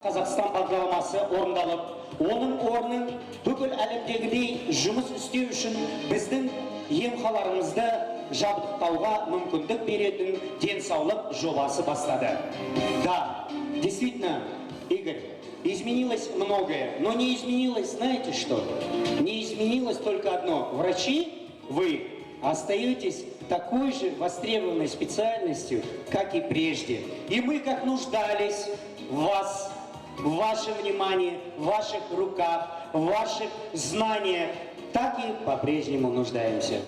Қазақстан бағдарламасы орындалып, оның орнын бүкіл әлемдегідей жұмыс істеу үшін біздің емханаларымызды жабдықтауға мүмкіндік беретін денсаулық жобасы бастады. Да, действительно, Игорь, изменилось многое, но не изменилось, знаете что? Не изменилось только одно. Врачи, вы остаетесь такой же востребованной специальностью, как и прежде. И мы, как нуждались в вас, в вашем внимании, в ваших руках, в ваших знаниях, так и по-прежнему нуждаемся.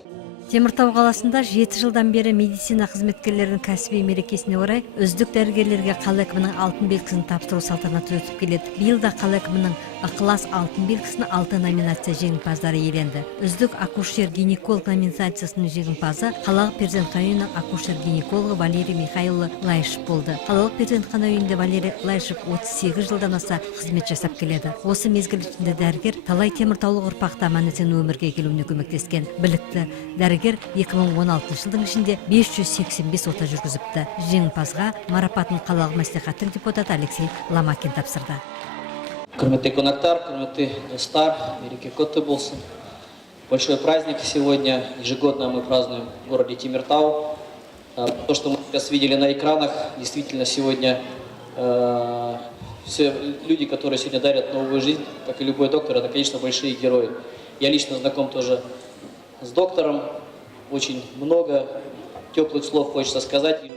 Теміртау қаласында 7 жылдан бері медицина қызметкерлерінің кәсіби мерекесіне орай үздік дәрігерлерге қала әкімінің алтын белгісін тапсыру салтанаты өтіп келеді. Биыл да қала әкімінің ықылас алтын белгісін 6 номинация жеңімпаздары иеленді. Үздік акушер-гинеколог номинациясының жеңімпазы қалалық перзентхана үйінің акушер-гинекологы Валерий Михайловна Лайшев болды. Қалалық перзентхана үйінде Валерий Лайшев 38 жылдан аса қызмет жасап келеді. Осы мезгіл ішінде дәрігер талай теміртаулық ұрпақты аман-есен өмірге келуіне көмектескен. Білікті дәрігер 2016 жылдың ішінде 585 ота жүргізіпті. Жеңімпазға марапатын қалалық мәслихаттың депутаты Алексей Ломакин тапсырды. Құрметті қонақтар, құрметті достар, мереке құтты болсын. Большой праздник сегодня. Ежегодно мы празднуем в городе Темиртау. То, что мы сейчас видели на экранах, действительно сегодня все люди, которые сегодня дарят новую жизнь, как и любой доктор, это, конечно, большие герои. Я лично знаком тоже с доктором. Очень много теплых слов хочется сказать.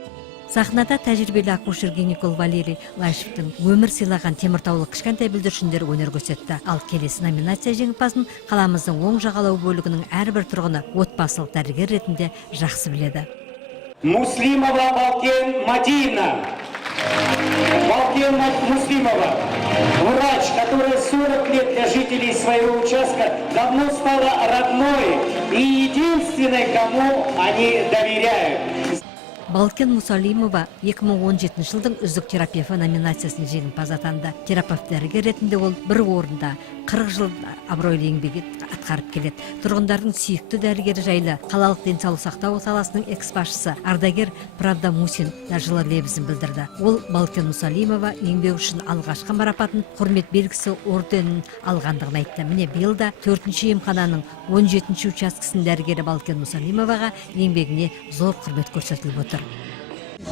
Сахнада тәжірибелі акушер-гинеколог Валерий Лайшевтың өмір сыйлаған теміртаулық кішкентай бүлдіршіндер өнер көрсетті. Ал келесі номинация жеңімпазын қаламыздың оң жағалау бөлігінің әрбір тұрғыны отбасылық дәрігер ретінде жақсы біледі. Муслимова Балкен Мадина. Балкен Муслимова, врач, которая 40 лет для жителей своего участка давно стала родной и единственной, кому они доверяют. Балкен Мусалимова 2017 жылдың үздік терапевті номинациясының жеңімпазы атанды. Терапевт дәрігер ретінде ол бір орында 40 жыл абыройлы еңбек атқарып келеді. Тұрғындардың сүйікті дәрігері жайлы қалалық денсаулық сақтау саласының экс-басшысы ардагер Правда Мусин да жылы лебізін білдірді. Ол Балкен Мусалимова еңбек үшін алғашқы марапатын құрмет белгісі орденін алғандығын айтты. Міне биыл да 4-ші емхананың 17-ші учаскесінің дәрігері Балкен Мусалимоваға еңбегіне зор құрмет көрсетіліп отыр.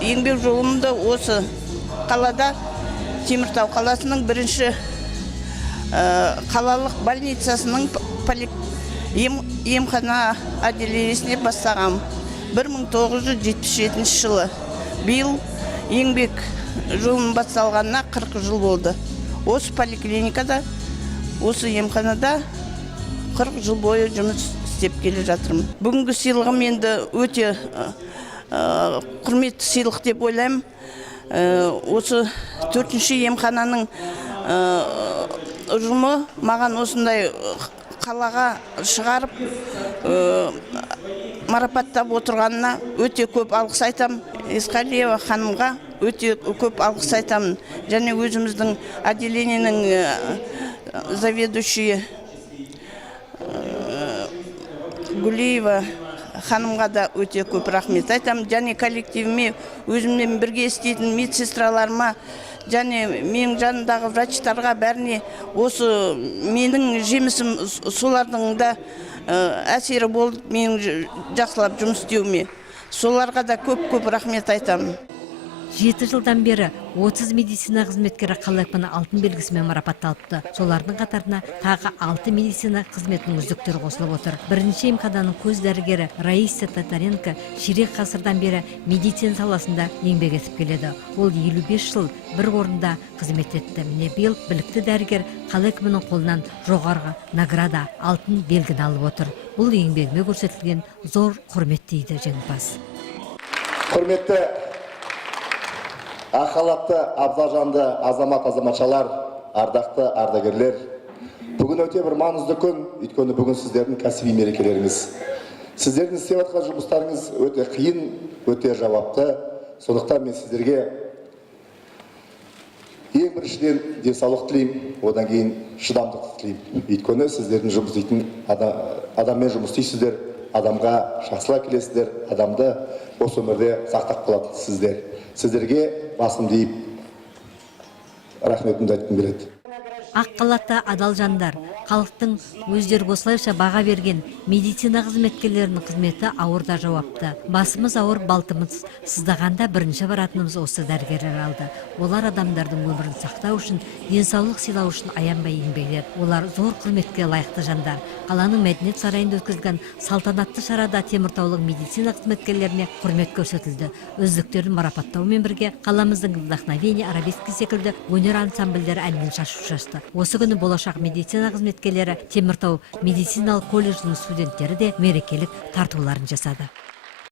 Еңбек жолымда осы қалада Теміртау қаласының бірінші қалалық больницасының емхана отделениесіне бастағам 1977 жылы. Биыл еңбек жолым басталғанына 40 жыл болды. Осы поликлиникада, осы емханада 40 жыл бойы жұмыс істеп келе жатырмын. Бүгінгі сыйлығым енді өте құрметті сыйлық деп ойлаймын. Осы 4-ші емхананың ұжымы маған осындай қалаға шығарып марапаттап отырғанына өте көп алғыс айтам. Есқалиева ханымға өте көп алғыс айтамын. Және өзіміздің отделениенің заведующие Гулиева ханымға да өте көп рахмет айтам. Және коллективіме, өзіммен бірге істейтін медсестраларыма, және менің жанындағы врачтарға бәріне осы менің жемісім солардың да әсері болды менің жақсылап жұмыс істеуіме. Соларға да көп рахмет айтамын. 7 жылдан бері 30 медицина қызметкері қала әкімінің алтын белгісімен марапатталыпты. Солардың қатарына тағы 6 медицина қызметінің үздіктері қосылып отыр. Бірінші емхананың көз дәрігері Раиса Татаренко ширек ғасырдан бері медицина саласында еңбек етіп келеді. Ол 55 жыл бір орында қызмет етті. Міне биыл білікті дәрігер қала әкімінің қолынан жоғарғы награда алтын белгіні алып отыр. Бұл еңбегіме көрсетілген зор құрмет дейді жеңімпаз. Құрметті Ақалатты, абзал-жанды азамат-азаматшалар, ардақты ардагерлер. Бүгін өте бір маңызды күн, өйткені бүгін сіздердің кәсіби мерекелеріңіз. Сіздердің істеп жатқан жұмыстарыңыз өте қиын, өте жауапты. Сондықтан мен сіздерге ең біріншіден денсаулық тілеймін, одан кейін шыдамдық тілеймін. Өйткені сіздердің жұмыс істейтін адаммен жұмыс істейсіздер, адамға жақсылап келесіздер, адамды осы өмірде сақтап қалатын сіздер. Сіздерге басым дейіп рахметімді айтқым келеді. Ақ қалатта адал жандар, халықтың өздері осылайша баға берген медицина қызметкерлерінің қызметі ауыр да жауапты. Басымыз ауыр, балтымыз сыздағанда бірінші баратынымыз осы дәрігерлер алды. Олар адамдардың өмірін сақтау үшін, денсаулық сыйлау үшін аянбай еңбек етеді. Олар зор қызметке лайықты жандар. Қаланың мәдениет сарайында өткізілген салтанатты шарада теміртаулық медицина қызметкерлеріне құрмет көрсетілді. Үздіктерін марапаттаумен бірге қаламыздың вдохновение арабески секілді өнер ансамбльдері әнмен шашу шашты. Осы күні болашақ медицина қызметкерлері Теміртау медициналық колледжінің студенттері де мерекелік тартуларын жасады.